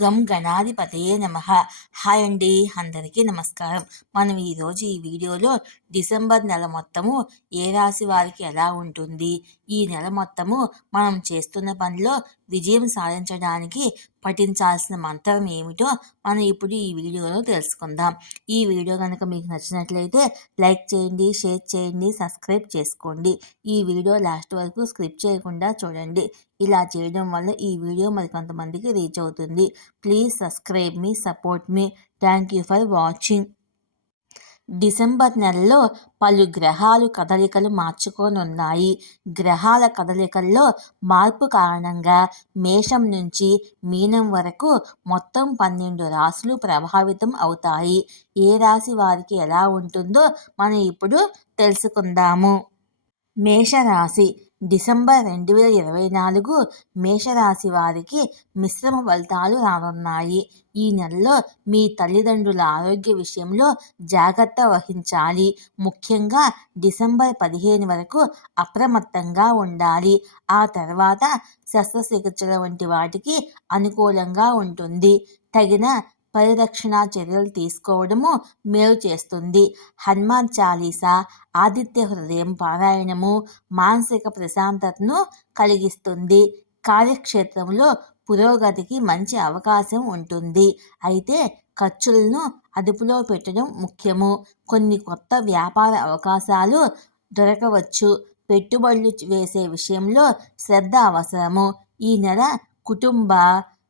గం గణాధిపతయే నమ. హాయ్ అండి అందరికీ నమస్కారం. మనం ఈరోజు ఈ వీడియోలో డిసెంబర్ నెల మొత్తము ఏ రాశి వారికి ఎలా ఉంటుంది? ఈ నెల మొత్తము మనం చేస్తున్న పనిలో విజయం సాధించడానికి పఠించాల్సిన మంత్రం ఏమిటో మనం ఇప్పుడు ఈ వీడియోలో తెలుసుకుందాం. ఈ వీడియో కనుక మీకు నచ్చినట్లయితే లైక్ చేయండి షేర్ చేయండి సబ్స్క్రైబ్ చేసుకోండి. ఈ వీడియో లాస్ట్ వరకు స్క్రిప్ట్ చేయకుండా చూడండి. ఇలా చేయడం వల్ల ఈ వీడియో మరి కొంతమందికి రీచ్ అవుతుంది. Please subscribe me support me. Thank you for watching. December నెలలో పలు గ్రహాలు కదలికలు మార్చుకోనున్నాయి. గ్రహాల కదలికల్లో మార్పు కారణంగా మేషం నుంచి మీనం వరకు మొత్తం పన్నెండు రాశులు ప్రభావితం అవుతాయి. ఏ రాశి వారికి ఎలా ఉంటుందో మనం ఇప్పుడు తెలుసుకుందాము. మేషరాశి డిసెంబర్ రెండు వేల ఇరవై నాలుగు మేషరాశి వారికి మిశ్రమ ఫలితాలు రానున్నాయి. ఈ నెలలో మీ తల్లిదండ్రుల ఆరోగ్య విషయంలో జాగ్రత్త వహించాలి. ముఖ్యంగా డిసెంబర్ పదిహేను వరకు అప్రమత్తంగా ఉండాలి. ఆ తర్వాత శస్త్రచికిత్సల వంటి వాటికి అనుకూలంగా ఉంటుంది. తగిన పరిరక్షణ చర్యలు తీసుకోవడము మేలు చేస్తుంది. హనుమాన్ చాలీసా ఆదిత్య హృదయం పారాయణము మానసిక ప్రశాంతతను కలిగిస్తుంది. కార్యక్షేత్రంలో పురోగతికి మంచి అవకాశం ఉంటుంది. అయితే ఖర్చులను అదుపులో పెట్టడం ముఖ్యము. కొన్ని కొత్త వ్యాపార అవకాశాలు దొరకవచ్చు. పెట్టుబడులు వేసే విషయంలో శ్రద్ధ అవసరము. ఈ నెల కుటుంబ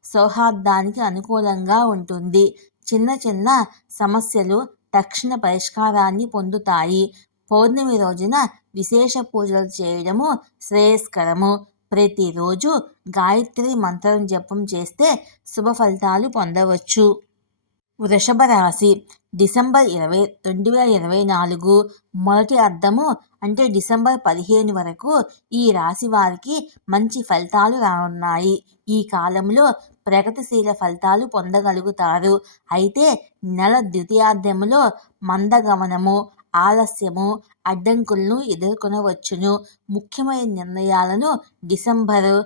సౌహార్దానికి అనుకూలంగా ఉంటుంది. చిన్న చిన్న సమస్యలు తక్షణ పరిష్కారాన్ని పొందుతాయి. పౌర్ణమి రోజున విశేష పూజలు చేయడము శ్రేయస్కరము. ప్రతిరోజు గాయత్రి మంత్రం జపం చేస్తే శుభ ఫలితాలు పొందవచ్చు. వృషభ రాశి డిసెంబర్ ఇరవై రెండు వేల ఇరవై నాలుగు మొదటి అర్థము అంటే డిసెంబర్ పదిహేను వరకు ఈ రాశి వారికి మంచి ఫలితాలు రానున్నాయి. ఈ కాలంలో ప్రగతిశీల ఫలితాలు పొందగలుగుతారు. అయితే నెల ద్వితీయార్థములో మందగమనము ఆలస్యము అడ్డంకులను ఎదుర్కొనవచ్చును. ముఖ్యమైన నిర్ణయాలను డిసెంబరు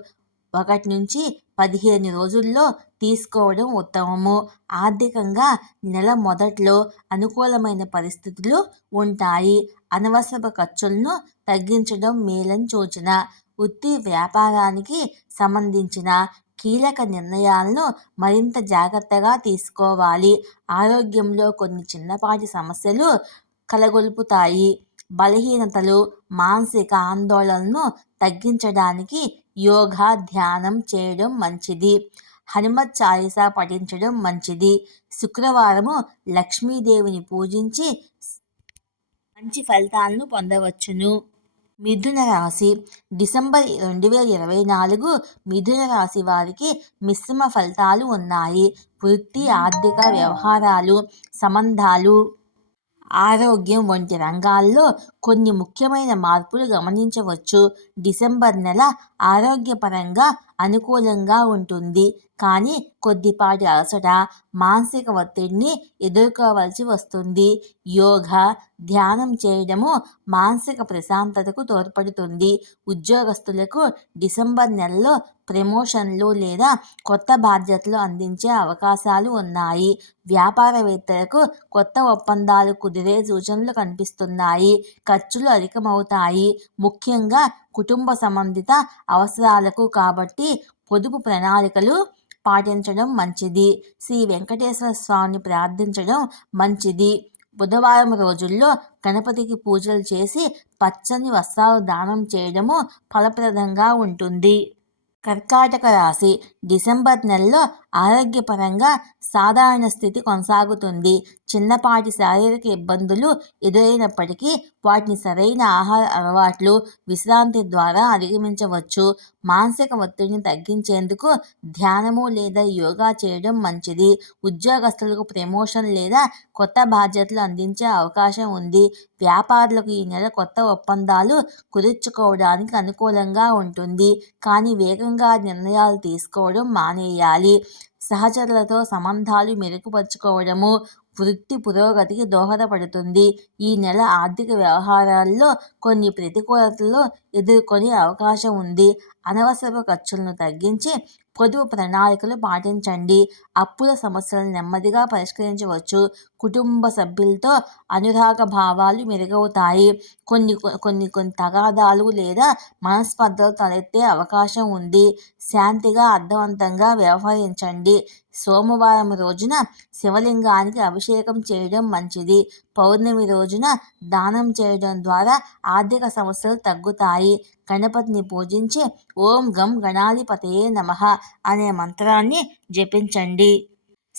ఒకటి నుంచి పదిహేను రోజుల్లో తీసుకోవడం ఉత్తమము. ఆర్థికంగా నెల మొదట్లో అనుకూలమైన పరిస్థితులు ఉంటాయి. అనవసర ఖర్చులను తగ్గించడం మేలని సూచన. వృత్తి వ్యాపారానికి సంబంధించిన కీలక నిర్ణయాలను మరింత జాగ్రత్తగా తీసుకోవాలి. ఆరోగ్యంలో కొన్ని చిన్నపాటి సమస్యలు కలగొల్పుతాయి. బలహీనతలు మానసిక ఆందోళనను తగ్గించడానికి యోగా ధ్యానం చేయడం మంచిది. హనుమత్ చాలీసా పఠించడం మంచిది. శుక్రవారము లక్ష్మీదేవిని పూజించి మంచి ఫలితాలను పొందవచ్చును. మిథున రాశి. డిసెంబర్ రెండు వేల ఇరవై నాలుగు మిథున రాశి వారికి మిశ్రమ ఫలితాలు ఉన్నాయి. వృత్తి ఆర్థిక వ్యవహారాలు సంబంధాలు ఆరోగ్యం వంటి రంగాల్లో కొన్ని ముఖ్యమైన మార్పులు గమనించవచ్చు. డిసెంబర్ నెల ఆరోగ్యపరంగా అనుకూలంగా ఉంటుంది. కానీ కొద్దిపాటి అలసట మానసిక ఒత్తిడిని ఎదుర్కోవాల్సి వస్తుంది. యోగా ధ్యానం చేయడము మానసిక ప్రశాంతతకు తోడ్పడుతుంది. ఉద్యోగస్తులకు డిసెంబర్ నెలలో ప్రమోషన్లు లేదా కొత్త బాధ్యతలు అందించే అవకాశాలు ఉన్నాయి. వ్యాపారవేత్తలకు కొత్త ఒప్పందాలు కుదిరే సూచనలు కనిపిస్తున్నాయి. ఖర్చులు అధికమవుతాయి. ముఖ్యంగా కుటుంబ సంబంధిత అవసరాలకు కాబట్టి పొదుపు ప్రణాళికలు పాటించడం మంచిది. శ్రీ వెంకటేశ్వర స్వామిని ప్రార్థించడం మంచిది. బుధవారం రోజుల్లో గణపతికి పూజలు చేసి పచ్చని వస్త్రాలు దానం చేయడము ఫలప్రదంగా ఉంటుంది. కర్కాటక రాశి డిసెంబర్ నెలలో ఆరోగ్యపరంగా సాధారణ స్థితి కొనసాగుతుంది. చిన్నపాటి శారీరక ఇబ్బందులు ఎదురైనప్పటికీ వాటిని సరైన ఆహార అలవాట్లు విశ్రాంతి ద్వారా అధిగమించవచ్చు. మానసిక ఒత్తిడిని తగ్గించేందుకు ధ్యానము లేదా యోగా చేయడం మంచిది. ఉద్యోగస్తులకు ప్రమోషన్ లేదా కొత్త బాధ్యతలు అందించే అవకాశం ఉంది. వ్యాపారులకు ఈ నెల కొత్త ఒప్పందాలు కుదుర్చుకోవడానికి అనుకూలంగా ఉంటుంది. కానీ వేగంగా నిర్ణయాలు తీసుకోవడం మానేయాలి. సహచరులతో సంబంధాలు మెరుగుపరుచుకోవడము వృత్తి పురోగతికి దోహదపడుతుంది. ఈ నెల ఆర్థిక వ్యవహారాల్లో కొన్ని ప్రతికూలతలు ఎదుర్కొనే అవకాశం ఉంది. అనవసర ఖర్చులను తగ్గించి పొదుపు ప్రణాళికలు పాటించండి. అప్పుల సమస్యలను నెమ్మదిగా పరిష్కరించవచ్చు. కుటుంబ సభ్యులతో అనురాగ భావాలు మెరుగవుతాయి. కొన్ని కొన్ని కొన్ని తగాదాలు లేదా మనస్పర్ధలు తలెత్తే అవకాశం ఉంది. శాంతిగా అర్థవంతంగా వ్యవహరించండి. సోమవారం రోజున శివలింగానికి అభిషేకం చేయడం మంచిది. పౌర్ణమి రోజున దానం చేయడం ద్వారా ఆర్థిక సమస్యలు తగ్గుతాయి. గణపతిని పూజించి ఓం గం గణాధిపతయే నమ అనే మంత్రాన్ని జపించండి.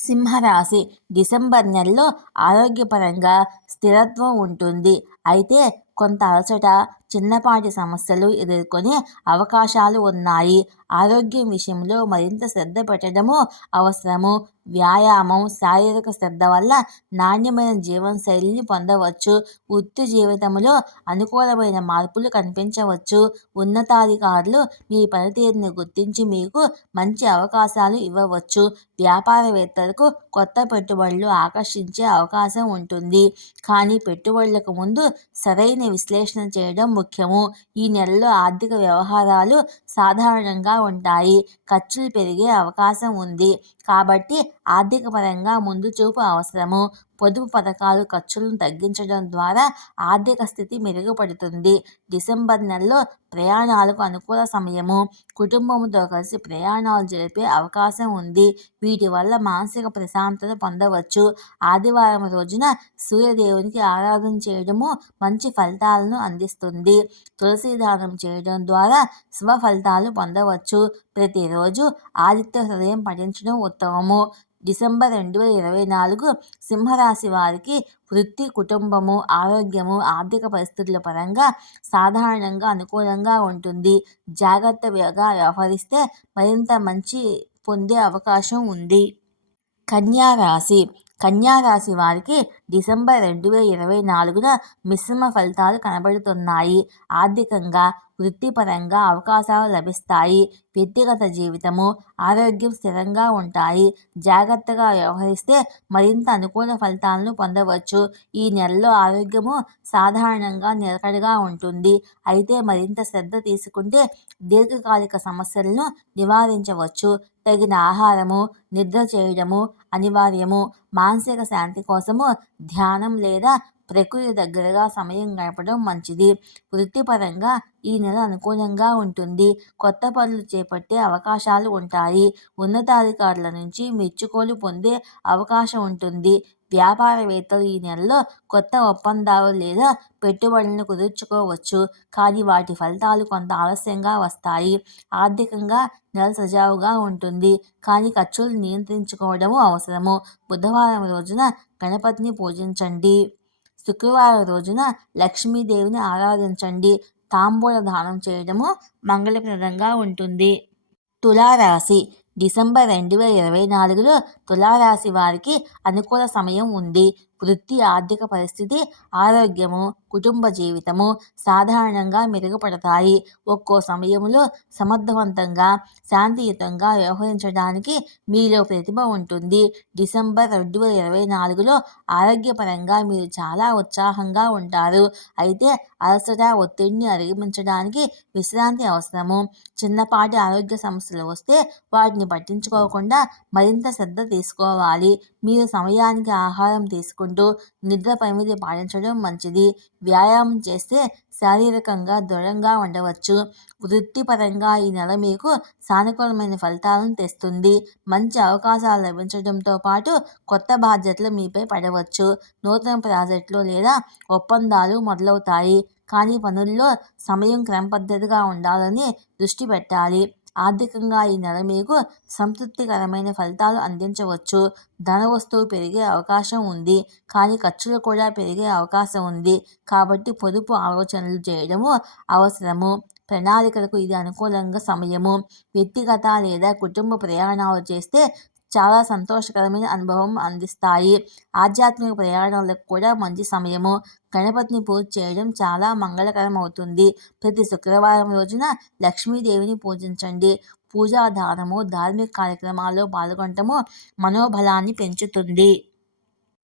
సింహరాశి డిసెంబర్ నెలలో ఆరోగ్యపరంగా స్థిరత్వం ఉంటుంది. అయితే కొంత అలసట చిన్నపాటి సమస్యలు ఎదుర్కొనే అవకాశాలు ఉన్నాయి. ఆరోగ్యం విషయంలో మరింత శ్రద్ధ పెట్టడము అవసరము. వ్యాయామం శారీరక శ్రద్ధ వల్ల నాణ్యమైన జీవనశైలిని పొందవచ్చు. వృత్తి జీవితంలో అనుకూలమైన మార్పులు కనిపించవచ్చు. ఉన్నతాధికారులు మీ పనితీరుని గుర్తించి మీకు మంచి అవకాశాలు ఇవ్వవచ్చు. వ్యాపారవేత్తలకు కొత్త పెట్టుబడులు ఆకర్షించే అవకాశం ఉంటుంది. కానీ పెట్టుబడులకు ముందు సరైన విశ్లేషణ చేయడం ముఖ్యము. ఈ నెలలో ఆర్థిక వ్యవహారాలు సాధారణంగా ఉంటాయి. ఖర్చులు పెరిగే అవకాశం ఉంది. కాబట్టి ఆర్థిక పరంగా ముందు చూపు అవసరము. పొదుపు పథకాలు ఖర్చులను తగ్గించడం ద్వారా ఆర్థిక స్థితి మెరుగుపడుతుంది. డిసెంబర్ నెలలో ప్రయాణాలకు అనుకూల సమయము. కుటుంబంతో కలిసి ప్రయాణాలు జరిపే అవకాశం ఉంది. వీటి వల్ల మానసిక ప్రశాంతత పొందవచ్చు. ఆదివారం రోజున సూర్యదేవునికి ఆరాధన చేయడము మంచి ఫలితాలను అందిస్తుంది. తులసి దానం చేయడం ద్వారా శుభ ఫలితాలు పొందవచ్చు. ప్రతిరోజు ఆదిత్య హృదయం పఠించడం ఉత్తమము. డిసెంబర్ రెండు వేల ఇరవై నాలుగు సింహరాశి వారికి వృత్తి కుటుంబము ఆరోగ్యము ఆర్థిక పరిస్థితుల పరంగా సాధారణంగా అనుకూలంగా ఉంటుంది. జాగ్రత్తగా వ్యవహరిస్తే మరింత మంచి పొందే అవకాశం ఉంది. కన్యారాశి కన్యారాశి వారికి డిసెంబర్ రెండు వేల ఇరవై నాలుగున మిశ్రమ ఫలితాలు కనబడుతున్నాయి. ఆర్థికంగా వృత్తిపరంగా అవకాశాలు లభిస్తాయి. వ్యక్తిగత జీవితము ఆరోగ్యం స్థిరంగా ఉంటాయి. జాగ్రత్తగా వ్యవహరిస్తే మరింత అనుకూల ఫలితాలను పొందవచ్చు. ఈ నెలలో ఆరోగ్యము సాధారణంగా నిలకడగా ఉంటుంది. అయితే మరింత శ్రద్ధ తీసుకుంటే దీర్ఘకాలిక సమస్యలను నివారించవచ్చు. తగిన ఆహారము నిద్ర చేయడము అనివార్యము. మానసిక శాంతి కోసము ధ్యానం లేదా ప్రకృతి దగ్గరగా సమయం గడపడం మంచిది. వృత్తిపరంగా ఈ నెల అనుకూలంగా ఉంటుంది. కొత్త పనులు చేపట్టే అవకాశాలు ఉంటాయి. ఉన్నతాధికారుల నుంచి మెచ్చుకోలు పొందే అవకాశం ఉంటుంది. వ్యాపారవేత్తలు ఈ నెలలో కొత్త ఒప్పందాలు లేదా పెట్టుబడులను కుదుర్చుకోవచ్చు. కానీ వాటి ఫలితాలు కొంత ఆలస్యంగా వస్తాయి. ఆర్థికంగా నెల సజావుగా ఉంటుంది. కానీ ఖర్చులు నియంత్రించుకోవడము అవసరము. బుధవారం రోజున గణపతిని పూజించండి. శుక్రవారం రోజున లక్ష్మీదేవిని ఆరాధించండి. తాంబూల దానం చేయడము మంగళప్రదంగా ఉంటుంది. తులారాశి. డిసెంబర్ రెండు వేల ఇరవై నాలుగులో తులారాశి వారికి అనుకూల సమయం ఉంది. వృత్తి ఆర్థిక పరిస్థితి ఆరోగ్యము కుటుంబ జీవితము సాధారణంగా మెరుగుపడతాయి. ఒక్కో సమయంలో సమర్థవంతంగా శాంతియుతంగా వ్యవహరించడానికి మీలో ప్రతిభ ఉంటుంది. డిసెంబర్ రెండు వేల ఇరవై నాలుగులో ఆరోగ్యపరంగా మీరు చాలా ఉత్సాహంగా ఉంటారు. అయితే అలసట ఒత్తిడిని అధిగమించడానికి విశ్రాంతి అవసరము. చిన్నపాటి ఆరోగ్య సమస్యలు వస్తే వాటిని పట్టించుకోకుండా మరింత శ్రద్ధ తీసుకోవాలి. మీరు సమయానికి ఆహారం తీసుకుంటే నిద్ర పరిమితి పాటించడం మంచిది. వ్యాయామం చేస్తే శారీరకంగా దృఢంగా ఉండవచ్చు. వృత్తిపరంగా ఈ నెల మీకు సానుకూలమైన ఫలితాలను తెస్తుంది. మంచి అవకాశాలు లభించడంతో పాటు కొత్త బాధ్యతలు మీపై పడవచ్చు. నూతన ప్రాజెక్టులు లేదా ఒప్పందాలు మొదలవుతాయి. కానీ పనుల్లో సమయం క్రమపద్ధతిగా ఉండాలని దృష్టి పెట్టాలి. ఆర్థికంగా ఈ నెల మీకు సంతృప్తికరమైన ఫలితాలు అందించవచ్చు. ధన వస్తువు పెరిగే అవకాశం ఉంది. కానీ ఖర్చులు కూడా పెరిగే అవకాశం ఉంది. కాబట్టి పొదుపు ఆలోచనలు చేయడము అవసరము. ప్రణాళికలకు ఇది అనుకూలంగా సమయము. వ్యక్తిగత లేదా కుటుంబ ప్రయాణాలు చేస్తే చాలా సంతోషకరమైన అనుభవం అందిస్తాయి. ఆధ్యాత్మిక ప్రయాణాలకు కూడా మంచి సమయము గణపతిని పూజ చేయడం చాలా మంగళకరం అవుతుంది ప్రతి శుక్రవారం రోజున లక్ష్మీదేవిని పూజించండి. పూజా దానము ధార్మిక కార్యక్రమాల్లో పాల్గొనటము మనోబలాన్ని పెంచుతుంది.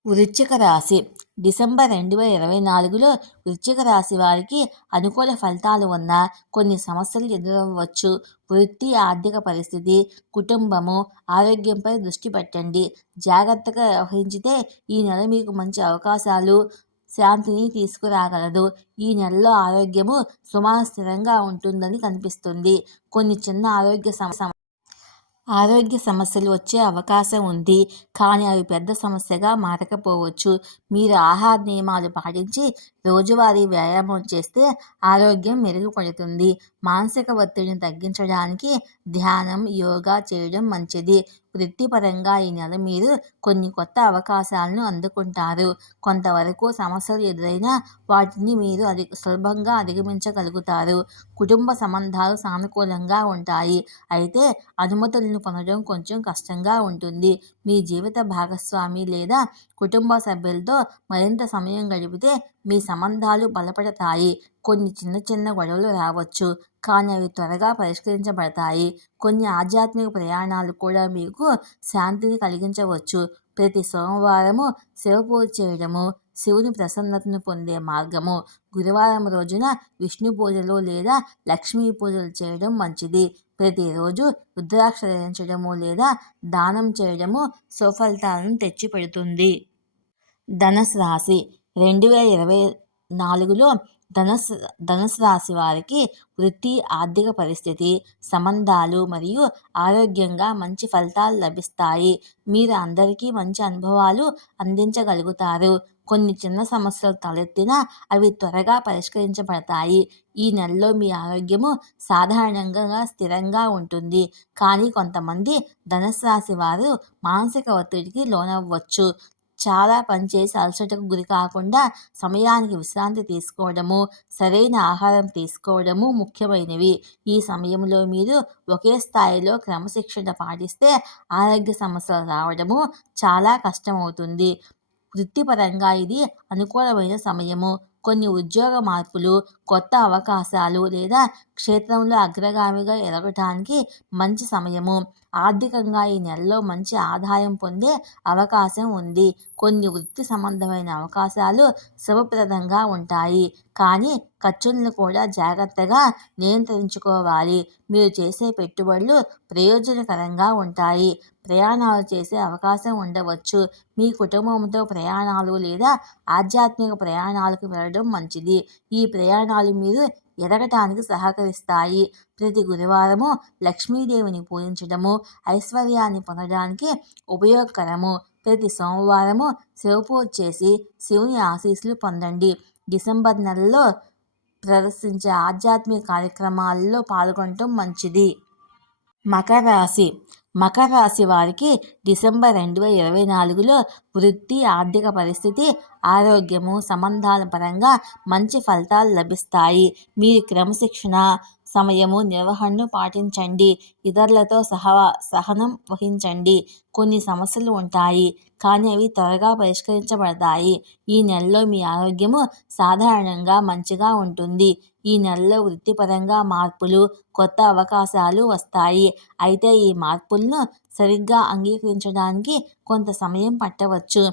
వృచ్చిక రాశి. డిసెంబర్ రెండు వేల ఇరవై నాలుగులో వృశ్చిక రాశి వారికి అనుకూల ఫలితాలు ఉన్న కొన్ని సమస్యలు ఎదురవ్వచ్చు. వృత్తి ఆర్థిక పరిస్థితి కుటుంబము ఆరోగ్యంపై దృష్టి పెట్టండి. జాగ్రత్తగా వ్యవహరించితే ఈ నెల మీకు మంచి అవకాశాలు శాంతిని తీసుకురాగలదు. ఈ నెలలో ఆరోగ్యము సుమారు స్థిరంగా ఉంటుందని కనిపిస్తుంది. కొన్ని చిన్న ఆరోగ్య సమస్య ఆరోగ్య సమస్యలు వచ్చే అవకాశం ఉంది. కానీ అవి పెద్ద సమస్యగా మారకపోవచ్చు. మీరు ఆహార నియమాలు పాటించి రోజువారీ వ్యాయామం చేస్తే ఆరోగ్యం మెరుగుపడుతుంది. మానసిక ఒత్తిడిని తగ్గించడానికి ధ్యానం యోగా చేయడం మంచిది. వృత్తిపరంగా ఈ నెల మీరు కొన్ని కొత్త అవకాశాలను అందుకుంటారు. కొంతవరకు సమస్యలు ఎదురైనా వాటిని మీరు అధి సులభంగా అధిగమించగలుగుతారు. కుటుంబ సంబంధాలు సానుకూలంగా ఉంటాయి. అయితే అనుమతులను పొందడం కొంచెం కష్టంగా ఉంటుంది. మీ జీవిత భాగస్వామి లేదా కుటుంబ సభ్యులతో మరింత సమయం గడిపితే మీ సంబంధాలు బలపడతాయి. కొన్ని చిన్న చిన్న గొడవలు రావచ్చు కానీ అవి త్వరగా పరిష్కరించబడతాయి. కొన్ని ఆధ్యాత్మిక ప్రయాణాలు కూడా మీకు శాంతిని కలిగించవచ్చు. ప్రతి సోమవారము శివ పూజ చేయడము శివుని ప్రసన్నతను పొందే మార్గము. గురువారం రోజున విష్ణు పూజలు లేదా లక్ష్మీ పూజలు చేయడం మంచిది. ప్రతిరోజు రుద్రాక్ష ధరించడము లేదా దానం చేయడము సుఫలితాలను తెచ్చిపెడుతుంది. ధనస్ రాశి. రెండు వేల ఇరవై నాలుగులో ధనసు ధనుసు రాశి వారికి వృత్తి ఆర్థిక పరిస్థితి సంబంధాలు మరియు ఆరోగ్యంగా మంచి ఫలితాలు లభిస్తాయి. మీరు అందరికీ మంచి అనుభవాలు అందించగలుగుతారు. కొన్ని చిన్న సమస్యలు తలెత్తినా అవి త్వరగా పరిష్కరించబడతాయి. ఈ నెలలో మీ ఆరోగ్యము సాధారణంగా స్థిరంగా ఉంటుంది. కానీ కొంతమంది ధనుసు రాశి వారు మానసిక ఒత్తిడికి లోనవ్వచ్చు. చాలా పనిచేసి అలసటకు గురి కాకుండా సమయానికి విశ్రాంతి తీసుకోవడము సరైన ఆహారం తీసుకోవడము ముఖ్యమైనవి. ఈ సమయంలో మీరు ఒకే స్థాయిలో క్రమశిక్షణ పాటిస్తే ఆరోగ్య సమస్యలు రావడము చాలా కష్టమవుతుంది. వృత్తిపరంగా ఇది అనుకూలమైన సమయము. కొన్ని ఉద్యోగ మార్పులు కొత్త అవకాశాలు లేదా క్షేత్రంలో అగ్రగామిగా ఎదగటానికి మంచి సమయము. ఆర్థికంగా ఈ నెలలో మంచి ఆదాయం పొందే అవకాశం ఉంది. కొన్ని వృత్తి సంబంధమైన అవకాశాలు శుభప్రదంగా ఉంటాయి. కానీ ఖర్చులను కూడా జాగ్రత్తగా నియంత్రించుకోవాలి. మీరు చేసే పెట్టుబడులు ప్రయోజనకరంగా ఉంటాయి. ప్రయాణాలు చేసే అవకాశం ఉండవచ్చు. మీ కుటుంబంతో ప్రయాణాలు లేదా ఆధ్యాత్మిక ప్రయాణాలకు వెళ్ళడం మంచిది. ఈ ప్రయాణాలు మీరు ఎదగటానికి సహకరిస్తాయి. ప్రతి గురువారము లక్ష్మీదేవిని పూజించడము ఐశ్వర్యాన్ని పొందడానికి ఉపయోగకరము. ప్రతి సోమవారము శివపూజ చేసి శివుని ఆశీస్సులు పొందండి. డిసెంబర్ నెలలో ప్రదర్శించే ఆధ్యాత్మిక కార్యక్రమాల్లో పాల్గొనటం మంచిది. మకర రాశి. మకర రాశి వారికి డిసెంబర్ రెండు వేల ఇరవై నాలుగులో వృత్తి ఆర్థిక పరిస్థితి ఆరోగ్యము సంబంధాల పరంగా మంచి ఫలితాలు లభిస్తాయి. మీరు క్రమశిక్షణ సమయము నిర్వహణను పాటించండి. ఇతరులతో సహవా సహనం వహించండి. కొన్ని సమస్యలు ఉంటాయి కానీ అవి త్వరగా పరిష్కరించబడతాయి. ఈ నెలలో మీ ఆరోగ్యము సాధారణంగా మంచిగా ఉంటుంది. ఈ నెలలో వృత్తిపరంగా మార్పులు కొత్త అవకాశాలు వస్తాయి. అయితే ఈ మార్పులను సరిగ్గా అంగీకరించడానికి కొంత సమయం పట్టవచ్చు.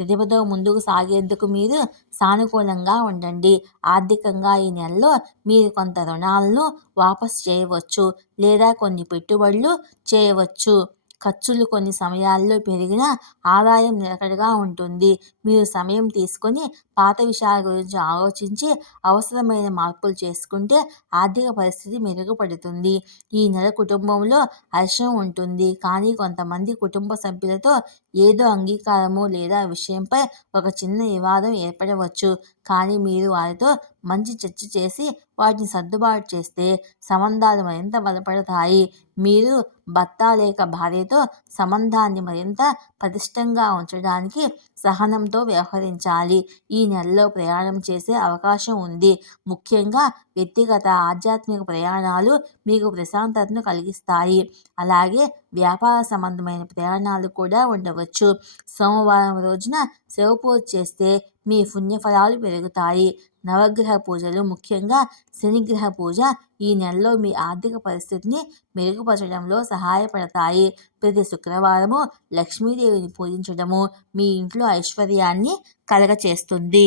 ప్రతిభతో ముందుకు సాగేందుకు మీరు సానుకూలంగా ఉండండి. ఆర్థికంగా ఈ నెలలో మీరు కొంత రుణాలను వాపస్ చేయవచ్చు లేదా కొన్ని పెట్టుబడులు చేయవచ్చు. ఖర్చులు కొన్ని సమయాల్లో పెరిగినా ఆదాయం నిలకడగా ఉంటుంది. మీరు సమయం తీసుకొని పాత విషయాల గురించి ఆలోచించి అవసరమైన మార్పులు చేసుకుంటే ఆర్థిక పరిస్థితి మెరుగుపడుతుంది. ఈ నెల కుటుంబంలో హర్షం ఉంటుంది. కానీ కొంతమంది కుటుంబ సభ్యులతో ఏదో అంగీకారము లేదా విషయంపై ఒక చిన్న వివాదం ఏర్పడవచ్చు. కానీ మీరు వారితో మంచి చర్చ చేసి వాటిని సర్దుబాటు చేస్తే సంబంధాలు మరింత బలపడతాయి. మీరు భర్త లేక భార్యతో సంబంధాన్ని మరింత పటిష్టంగా ఉంచడానికి సహనంతో వ్యవహరించాలి. ఈ నెలలో ప్రయాణం చేసే అవకాశం ఉంది. ముఖ్యంగా వ్యక్తిగత ఆధ్యాత్మిక ప్రయాణాలు మీకు ప్రశాంతతను కలిగిస్తాయి. అలాగే వ్యాపార సంబంధమైన ప్రయాణాలు కూడా ఉండవచ్చు. సోమవారం రోజున శివ పూజ చేస్తే మీ పుణ్యఫలాలు పెరుగుతాయి. నవగ్రహ పూజలు ముఖ్యంగా శనిగ్రహ పూజ ఈ నెలలో మీ ఆర్థిక పరిస్థితిని మెరుగుపరచడంలో సహాయపడతాయి. ప్రతి శుక్రవారము లక్ష్మీదేవిని పూజించడము మీ ఇంట్లో ఐశ్వర్యాన్ని కలగచేస్తుంది.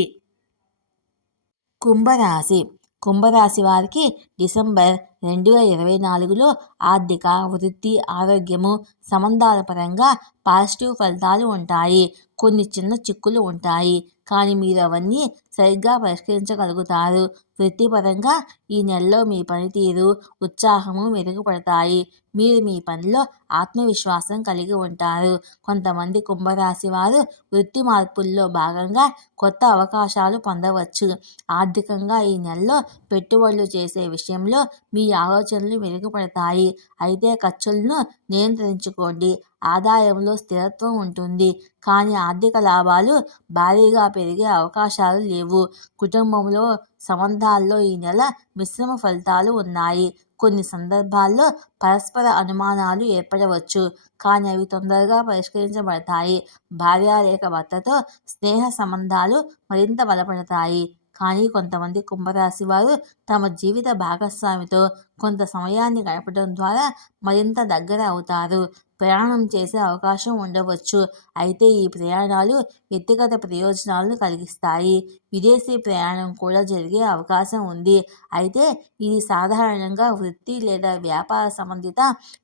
కుంభరాశి. కుంభరాశి వారికి డిసెంబర్ రెండు వేల ఇరవై నాలుగులో ఆర్థిక వృత్తి ఆరోగ్యము సంబంధాల పరంగా పాజిటివ్ ఫలితాలు ఉంటాయి. కొన్ని చిన్న చిక్కులు ఉంటాయి. కానీ మీరు అవన్నీ సరిగ్గా పరిష్కరించగలుగుతారు. వృత్తిపరంగా ఈ నెలలో మీ పనితీరు ఉత్సాహము మెరుగుపడతాయి. మీరు మీ పనిలో ఆత్మవిశ్వాసం కలిగి ఉంటారు. కొంతమంది కుంభరాశి వారు వృత్తి మార్పుల్లో భాగంగా కొత్త అవకాశాలు పొందవచ్చు. ఆర్థికంగా ఈ నెలలో పెట్టుబడులు చేసే విషయంలో మీ ఆలోచనలు మెరుగుపడతాయి. అయితే ఖర్చులను నియంత్రించుకోండి. ఆదాయంలో స్థిరత్వం ఉంటుంది. కానీ ఆర్థిక లాభాలు భారీగా పెరిగే అవకాశాలు లేవు. కుటుంబంలో సంబంధాల్లో ఈ నెల మిశ్రమ ఫలితాలు ఉన్నాయి. కొన్ని సందర్భాల్లో పరస్పర అనుమానాలు ఏర్పడవచ్చు. కానీ అవి తొందరగా పరిష్కరించబడతాయి. భార్య లేక భర్తతో స్నేహ సంబంధాలు మరింత బలపడతాయి. కానీ కొంతమంది కుంభరాశి వారు తమ జీవిత భాగస్వామితో కొంత సమయాన్ని గడపడం ద్వారా మరింత దగ్గర అవుతారు. ప్రయాణం చేసే అవకాశం ఉండవచ్చు. అయితే ఈ ప్రయాణాలు వ్యక్తిగత ప్రయోజనాలను కలిగిస్తాయి. విదేశీ ప్రయాణం కూడా జరిగే అవకాశం ఉంది. అయితే ఇది సాధారణంగా వృత్తి లేదా వ్యాపార సంబంధిత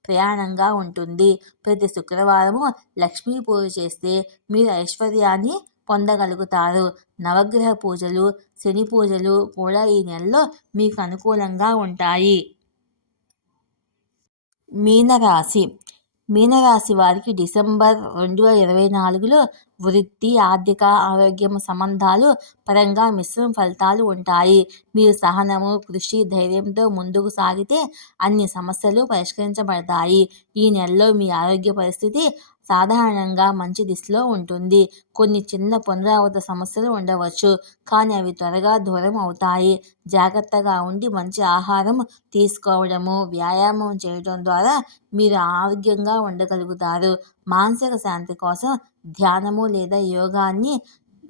ప్రయాణంగా ఉంటుంది. ప్రతి శుక్రవారము లక్ష్మీ పూజ చేస్తే మీరు ఐశ్వర్యాన్ని పొందగలుగుతారు. నవగ్రహ పూజలు శని పూజలు కూడా ఈ నెలలో మీకు అనుకూలంగా ఉంటాయి. మీనరాశి. మీనరాశి వారికి డిసెంబర్ రెండు వేల ఇరవై నాలుగులో వృత్తి ఆర్థిక ఆరోగ్యం సంబంధాలు పరంగా మిశ్రమ ఫలితాలు ఉంటాయి. మీరు సహనము కృషి ధైర్యంతో ముందుకు సాగితే అన్ని సమస్యలు పరిష్కరించబడతాయి. ఈ నెలలో మీ ఆరోగ్య పరిస్థితి సాధారణంగా మంచి దిశలో ఉంటుంది. కొన్ని చిన్న పునరావృత సమస్యలు ఉండవచ్చు కానీ అవి త్వరగా దూరం అవుతాయి. జాగ్రత్తగా ఉండి మంచి ఆహారం తీసుకోవడము వ్యాయామం చేయడం ద్వారా మీరు ఆరోగ్యంగా ఉండగలుగుతారు. మానసిక శాంతి కోసం ధ్యానము లేదా యోగాన్ని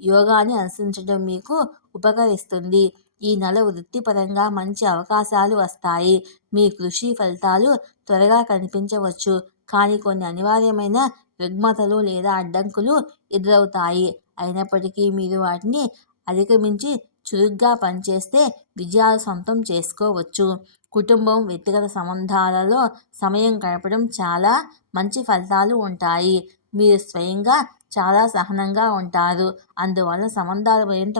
యోగాని అనుసరించడం మీకు ఉపకరిస్తుంది. ఈ నెల వృత్తిపరంగా మంచి అవకాశాలు వస్తాయి. మీ కృషి ఫలితాలు త్వరగా కనిపించవచ్చు. కానీ కొన్ని అనివార్యమైన రుగ్మతలు లేదా అడ్డంకులు ఎదురవుతాయి. అయినప్పటికీ మీరు వాటిని అధిగమించి చురుగ్గా పనిచేస్తే విజయాలు సొంతం చేసుకోవచ్చు. కుటుంబం వ్యక్తిగత సంబంధాలలో సమయం గడపడం చాలా మంచి ఫలితాలు ఉంటాయి. మీరు స్వయంగా చాలా సహనంగా ఉంటారు. అందువల్ల సంబంధాలు మరింత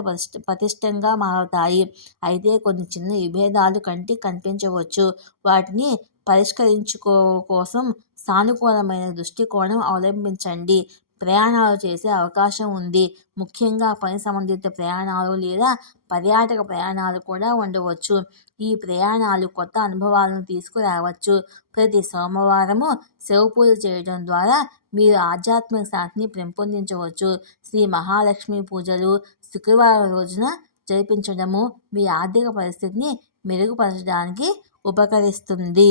పటిష్టంగా మారుతాయి. అయితే కొన్ని చిన్న విభేదాలు కంటి కనిపించవచ్చు. వాటిని పరిష్కరించుకో కోసం సానుకూలమైన దృష్టికోణం అవలంబించండి. ప్రయాణాలు చేసే అవకాశం ఉంది. ముఖ్యంగా పని సంబంధిత ప్రయాణాలు లేదా పర్యాటక ప్రయాణాలు కూడా ఉండవచ్చు. ఈ ప్రయాణాలు కొత్త అనుభవాలను తీసుకురావచ్చు. ప్రతి సోమవారము శివ పూజ చేయడం ద్వారా మీరు ఆధ్యాత్మిక శాంతిని పెంపొందించవచ్చు. శ్రీ మహాలక్ష్మి పూజలు శుక్రవారం రోజున జరిపించడము మీ ఆర్థిక పరిస్థితిని మెరుగుపరచడానికి ఉపకరిస్తుంది.